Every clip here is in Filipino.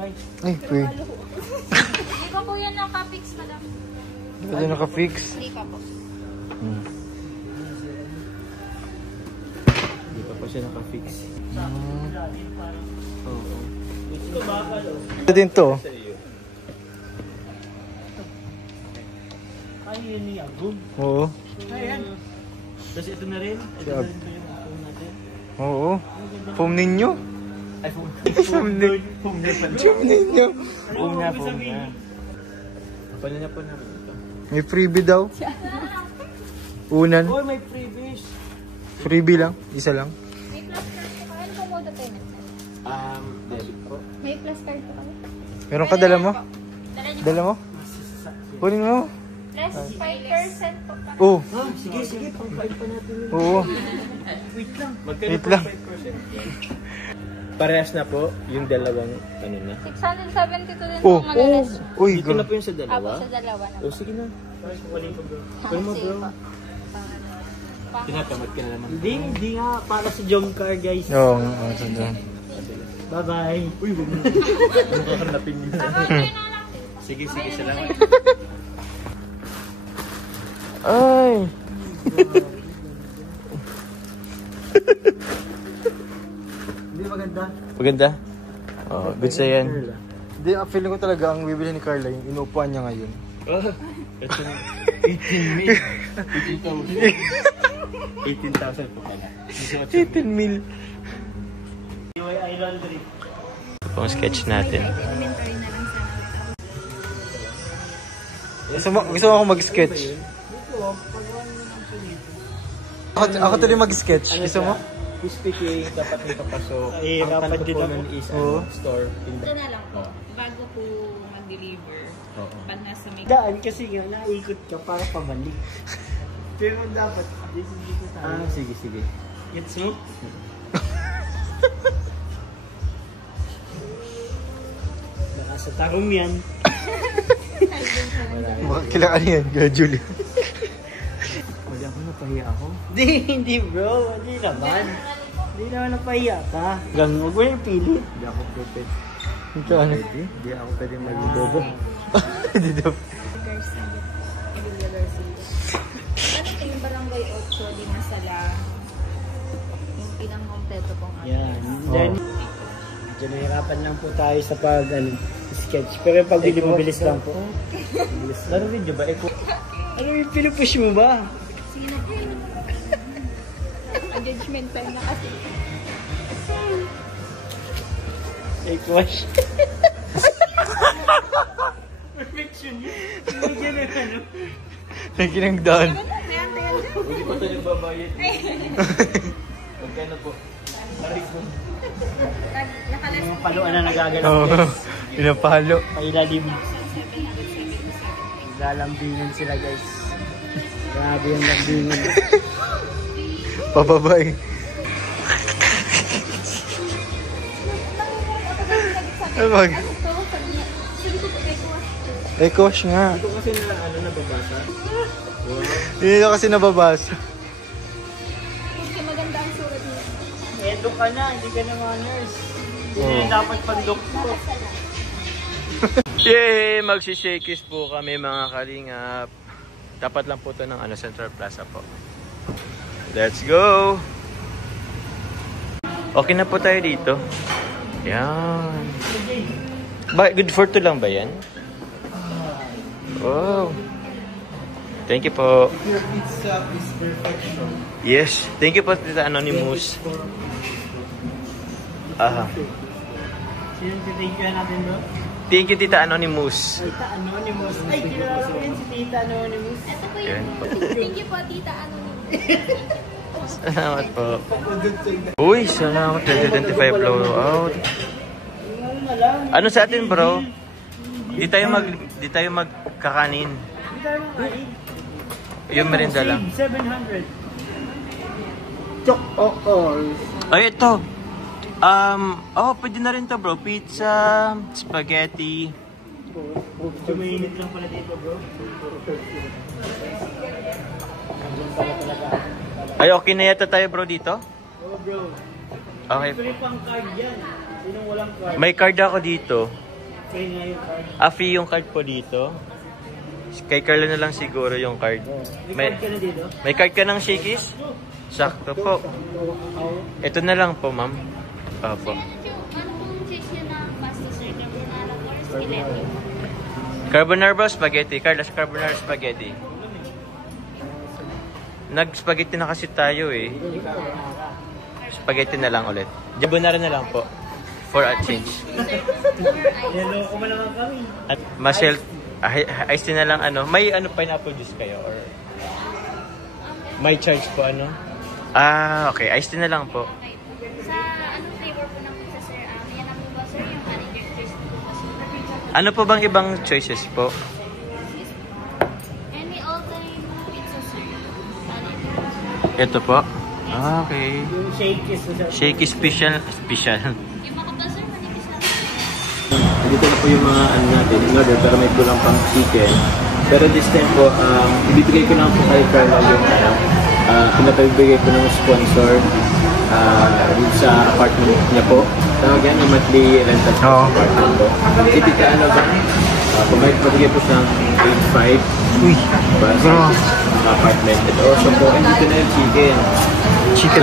Ay, pwede. Hindi pa po yan naka-fix, madam. Hindi pa naka-fix. Hindi pa po. Hindi pa siya naka-fix. Oo. Ito din to. Ay, yun niya. Boom. Oo. Ayan. Tapos ito na rin. Ito na rin po yung foam natin. Oo. Foam ninyo? Ay, foam. Foam ninyo. Foam na pala. Foam ninyo. Foam na, foam na. Pala na po namin ito. May freebie daw. Unan. Oh, may freebies. Freebie lang. Isa lang. May plus card po kayo. Ano po modo payment? Debit po. May plus card po kayo. Meron ka, dala mo? Dala niyo. Dala mo? Kunin mo. Plus 5% po. Oo. Ah, sige, sige. Pang-5 pa natin yun. Oo. Wait lang. Wait lang. 5%. Parehas na po yung dalawang ano na. 672 din Oh. po malalas. Uy, Dito na po yung sa Apo dalawa. sa dalawa na. O, sige na. Pero mo, bro. Pang Tinatamad ka na naman. Hindi nga. Para sa jump car, guys. Oo, nga. Sandaan. Bye-bye. Uy, wag mo. Ano ka hanapin niyo? Sige, sige. Salamat. Ay! Hindi maganda. Maganda? Oh, good sa yan. Hindi, feeling ko talaga ang bibili ni Carla, yung inuupuan niya ngayon. Ito na. 18,000. 18,000 po pala. 18 mil. DIY laundry. Ito pong sketch natin. inventory na lang sa Gusto mo ako mag-sketch? Ako tuloy mag-sketch. Gusto mo? Speaking, dapat may papasok. Ay, Ang dapat tanong din po ako. nun is Oo. store. Ito na lang po. Bago po mag-deliver. Oo. Pag nasa may... Daan kasi nga, naikot ka para pabalik. Pero dapat, dito tayo. Ah, sige, sige. Gets mo? Baka sa tarong yan. Kailangan yan, Julie. Wala ako, napahiya ako. Hindi bro, hindi naman. Hindi naman napahiya ka. Hanggang huwag mo yung pilit. Hindi ako pwede. Ito ano? Hindi ako pwede mag-dodo. Hindi daw. Garcia. Emilia Garcia. Ano po yung barangay 8 di Masala? Yung pinang-kompleto pong address. Yan. Then, medyo nahirapan lang po tayo sa pag, sketch. Pero pag hindi mo, bilis lang po. Laro video ba? Ano yung pinupush mo ba? Sino po yun? Ang judgment time na kasi. Equash. Perfection yun. Hindi ganun ano. Nagkinagdaan. Hindi pa ito nagbabayad. Magkano po? Marik mo. Nakalas Yung paluan na nagaganap. Oo. Pinapalo. Pailalim. Naglalambingan sila guys. Grabe yung lambingan. Pababay. Ay, mag. Ecosh nga. Ito kasi na ano nababasa. Hindi na kasi nababasa. Kasi maganda ang surat niya. Edo ka na, hindi ka na mga nurse. Hindi na yung dapat pang-doktor. Yay! Magsishakis po kami mga kalingap. Dapat lang po ito ng Central Plaza po. Let's go! Okay na po tayo dito. Yan. Good for two lang ba yan? Wow. Thank you po. Your pizza is perfection. Yes. Thank you po, Tita Anonymous. Aha. Sino thank you natin bro? Thank you, Tita Anonymous. Tita Anonymous. Ay, kilala ko yun si Tita Anonymous. Ito po Yan yung... po. Thank you po, Tita Anonymous. Salamat po. Uy, salamat. 25 blowout. Ano sa atin, bro? Di tayo magkakanin. Hindi tayo makain. Yung merinda lang. 700. Ay, ito. Pwede na rin to, bro. Pizza, spaghetti. Sumainit lang pala dito, bro. Ay, okay na yata tayo, bro, dito? Oh, bro. Okay. Free pang card yan. Sinong walang card? May card ako dito. Free nga yung card. Free yung card po dito. Kay Carla na lang siguro yung card. May card ka na dito? May card ka ng Shakey's? Sakto po. Ito na lang po, ma'am. Opo. Ano pong cheese yun na pasta, sir? Carbonara or spaghetti? Carbonara ba o spaghetti? Carla, carbonara spaghetti. Nag-spaghetti na kasi tayo eh. Spaghetti na lang ulit. Carbonara na lang po. For a change. Yellow ko man naman kami. At Marcel, ice tea na lang ano. May ano pineapple juice kayo or may charge po ano? Okay. Ice tea na lang po. Okay. Sa anong flavor po ng pizza, sir? Yan na po ba, sir? Yung honey jerk cheese po ba? Ano po bang ibang choices po? Any all-time pizza, sir? Ito po. Okay. Yung Shakey's. Shaky special. Yung makapal, sir, manipis lang. Dito na po yung mga ano natin, in order, pero may kulang pang chicken. Pero this time po, ibibigay ko lang po kay Carla yung pinapabigay ko ng sponsor sa apartment niya po. Tawag yan, yung monthly rental sa apartment po. Si Tita ano ba? Pabigay po siyang 8.5 para sa apartment. Ito also po, and dito na yung chicken. Chicken.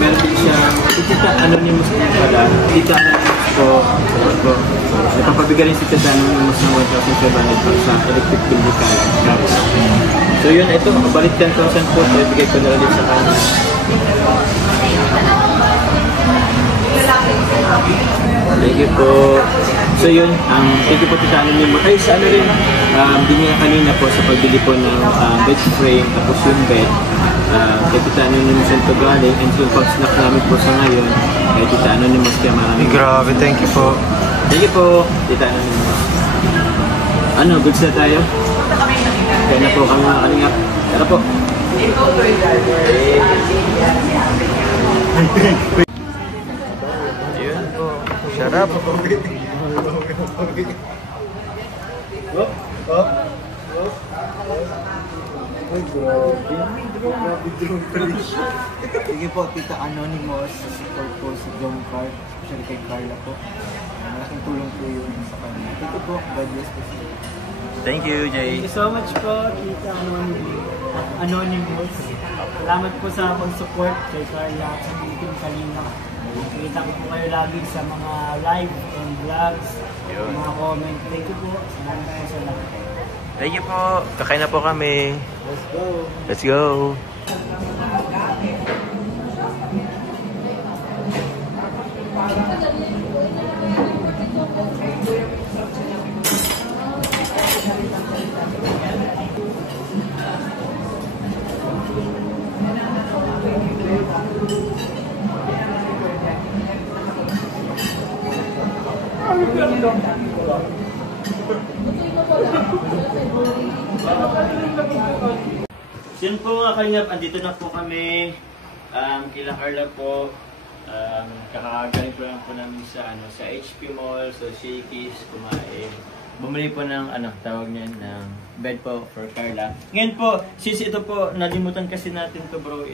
Meron din siyang, Tita Anonymous na pala. Tita Anonymous po, napapabigay rin si Tita Anonymous ng 1,500 para sa electric bill ni Carla. So yun, ito, balik 10,000 po. So ibigay ko na ulit sa kanya. Thank you po. So yun, thank you po Tita Anonymous. Ay, sa ano rin, din niya kanina po sa pagbili po ng bed frame, tapos yung bed. Kay Tita Anonymous ito galing, and so pag-snack namin po sa ngayon, kay Tita Anonymous, kaya maraming Grabe, thank you po. Thank you po, Tita Anonymous. Ano, goods na tayo? Kaya na po kami mga kalingap. Tara po. Ayun po. Sarap. Sige po, Tita Anonymous, support po sa John Card, especially kay Carla po. Malaking tulong po yun sa kanya. Thank you po, God bless po. Thank you, Jay. Thank you so much po, Tita Anonymous. Salamat po sa pag-support kay Carla at sa Team Kalina. Kita ko po kayo lagi sa mga live and vlogs, mga comment. Thank you po. Salamat po sa lahat. Thank you po. Kakain na po kami. Let's go. Let's go. Yun po mga kalingap, andito na po kami. Kila Carla po. Kakagaling po lang po namin sa HP Mall, so Shakey's, kumain. Bumili po ng tawag niyan, ng bed po for Carla. Ngayon po, since ito po, nalimutan kasi natin to bro,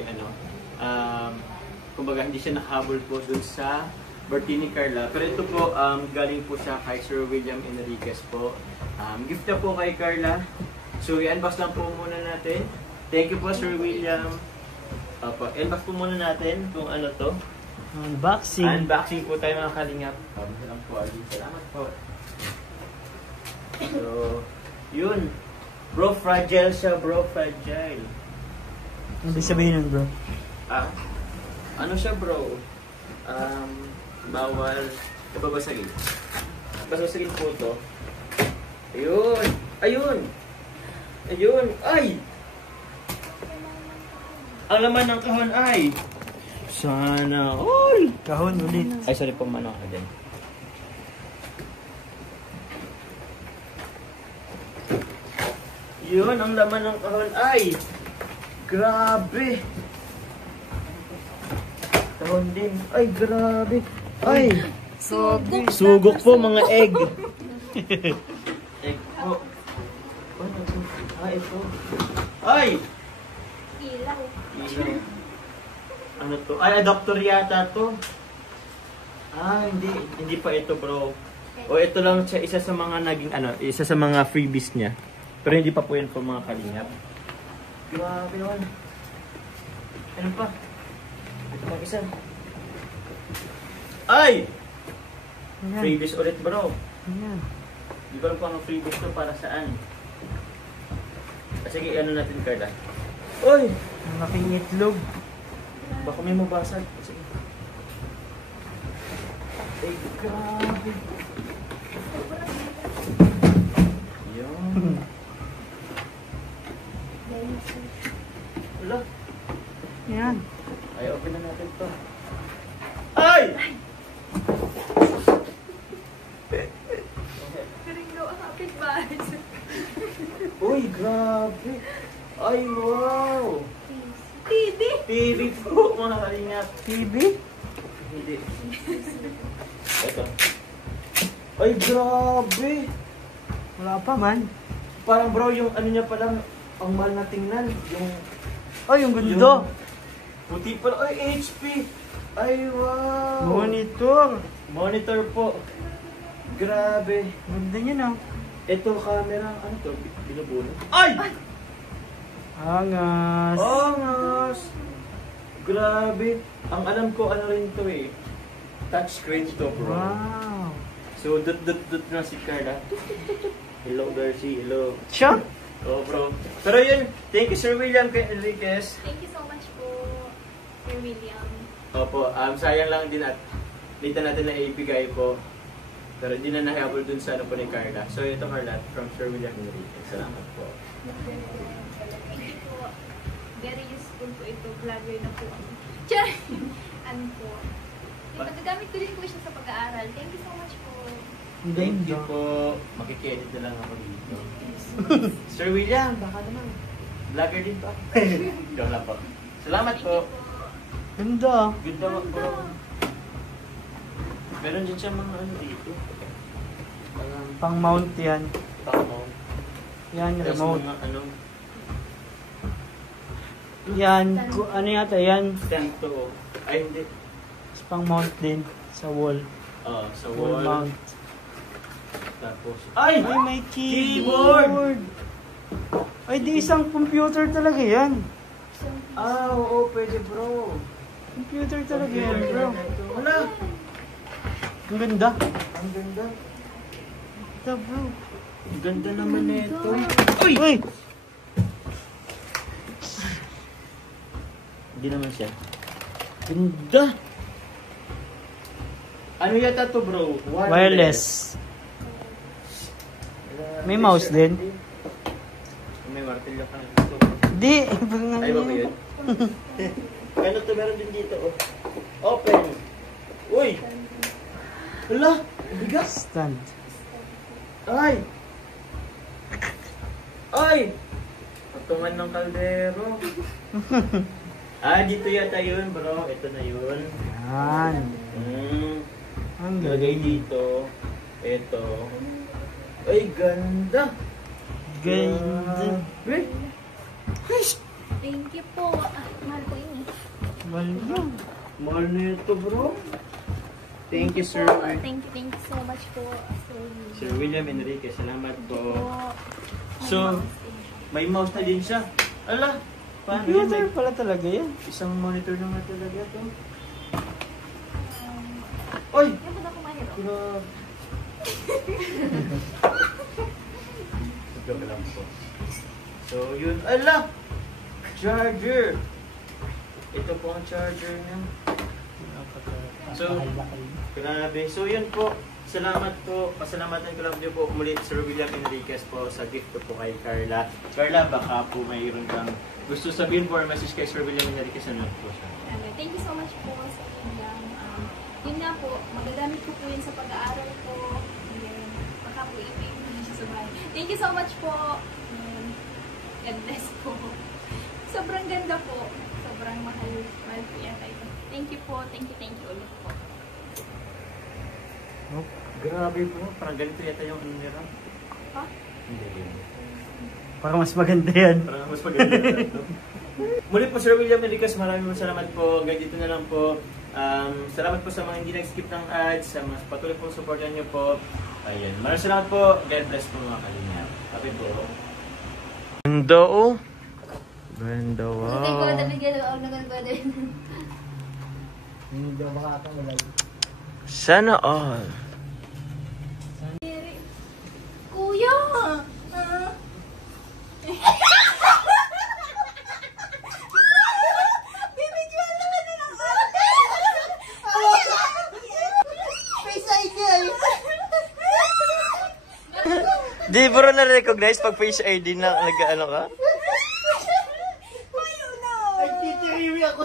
kumbaga hindi siya nakahabol po dun sa birthday ni Carla. Pero ito po, galing po siya kay Sir William Enriquez po. Gift na po kay Carla. So, i-unbox lang po muna natin. Thank you po, Sir William. I-unbox po muna natin kung ano to. Unboxing. Unboxing po tayo mga kalingap. Salamat po. So, yun. Bro, fragile siya, bro, fragile. Ano sabihin nun, bro? Ano siya, bro? Bawal. Babasagin. Babasagin po to. Ayun! Ayun! Ayun! Ay! Ang laman ng kahon ay sana all! Kahon ulit. Ay, sorry po, manok ka dyan. Yun, ang laman ng kahon ay grabe! Kahon din. Ay, grabe! Ay! Sugok po, mga egg! Egg po. Ay, ito. Ay! Ilaw. Ilaw. Ano to? Ay, adapter yata to. Hindi pa ito, bro. O ito lang siya, isa sa mga naging isa sa mga freebies niya. Pero hindi pa po yan po mga kalingap. Grabe naman. Ano pa? Ito pang isa. Ay! Ayan. Freebies ulit bro. Ayan. Di ba lang po ang freebies to para saan? Sige, ano natin Carla? Uy! Ang laking itlog. Baka may mabasag. Sige. Ay, grabe. Yun. Wala. Ayan. Ay, open na natin to. Ay! Galing daw ang kapitbahay. Uy, grabe. Ay, wow. TV! TV po, mga kalingap. TV? Hindi. Ito. Ay, grabe. Wala pa man. Parang bro, yung ano niya palang, ang mahal na tingnan. Yung Ay, yung gundo. puti pala. Ay, HP. Ay, wow. Monitor. Monitor po. Grabe. Ganda niya na. Ito, camera. Ano to? Binubuno. Ay! Angas. Angas! Grabe. Ang alam ko, ano rin to eh. Touchscreen to, bro. Wow. So, dut na si Carla. Hello, Darcy. Hello. Siya? Oh, bro. Pero yun, thank you, Sir William Enriquez. Thank you so much po, Sir William. Opo, sayang lang din at dito natin na ibigay po. Pero hindi na nahabol dun sa ano po ni Carla. So, ito, Carla, from Sir William Enriquez. Salamat po. Thank you po. Very useful po ito. Vlogger na po ako. Tiyan! Ano po? Magagamit ko din po siya sa pag-aaral. Thank you so much po. Thank you po. Makiki-edit na lang ako dito. Sir William, baka naman. Vlogger din pa. Joke lang po. Salamat Thank po. you po. Ganda. Ganda mo, bro. Meron din siya mga ano dito. Parang Pang mount yan. pang-mount. Yan, Tapos remote. mga ano, Yan, ano yata yan? stand to. Ay, hindi. Is pang mount din sa wall. Sa Wall wall. mount. Tapos, Ay, may keyboard. Ay, di isang computer talaga yan. oo, pwede bro. Computer talaga yan, bro. Wala. Ang ganda. Ang ganda. Ito, bro. Ang ganda naman nito. Uy! Uy! Hindi naman siya. Ganda! Ano yata to bro? Wireless. May mouse din. May martilyo ka. Di, ibang nga Ay, ba ba yun? Ano to? Meron din dito. Oh. Open. Uy! Hala! Bigas! Stand. Ay! Ay! Patungan ng kaldero. Dito yata yun bro. Ito na yun. Yan. Ang Lagay galing. dito. Ito. Ay, ganda! Ganda. Wait! Thank you po. Mahal ko yun eh. Wala. Mahal na ito bro. Thank you sir. Thank you so much po, Sir William. Sir William Enriquez, salamat po. Po. So, may mouse na din siya. Ala! Paano yun? Computer pala talaga yan. Isang monitor na nga talaga to. Oy! Yan po na kumahirap. Grabe. Joke lang po. So, yun. Ala! Charger! Ito po ang charger niya. So, grabe. So, yun po. Salamat po. Pasalamatan ko lang din po muli Sir William Enriquez po sa gift po kay Carla. Carla, baka po mayroon kang gusto sabihin po or message kay Sir William Enriquez. Ano po siya? Thank you so much po, Sir William. Yun nga po, magagamit ko po yun sa pag-aaral ko. And then, baka po i-pay ko na siya sa bahay. Thank you so much po. God bless po. Sobrang ganda po. Sobrang mahal po yata ito. Thank you po. Thank you ulit po. Oh, grabe po. Parang ganito yata yung ano nila. Ha? Hindi yun. Parang mas maganda yan. Parang mas maganda. Muli po Sir William Enriquez, maraming salamat po. Hanggang dito na lang po. Salamat po sa mga hindi nag-skip ng ads, sa mga patuloy pong supportan nyo po. Ayun. Maraming salamat po. God bless po mga kalingap. Happy po. Ganda oh. Ganda, wow. Hindi ako makakawala. Sana all. Kuya! Bibigyan na ka na ng Di bro na-recognize pag face ID na nag-ano ka? Nagtitiriwi ako.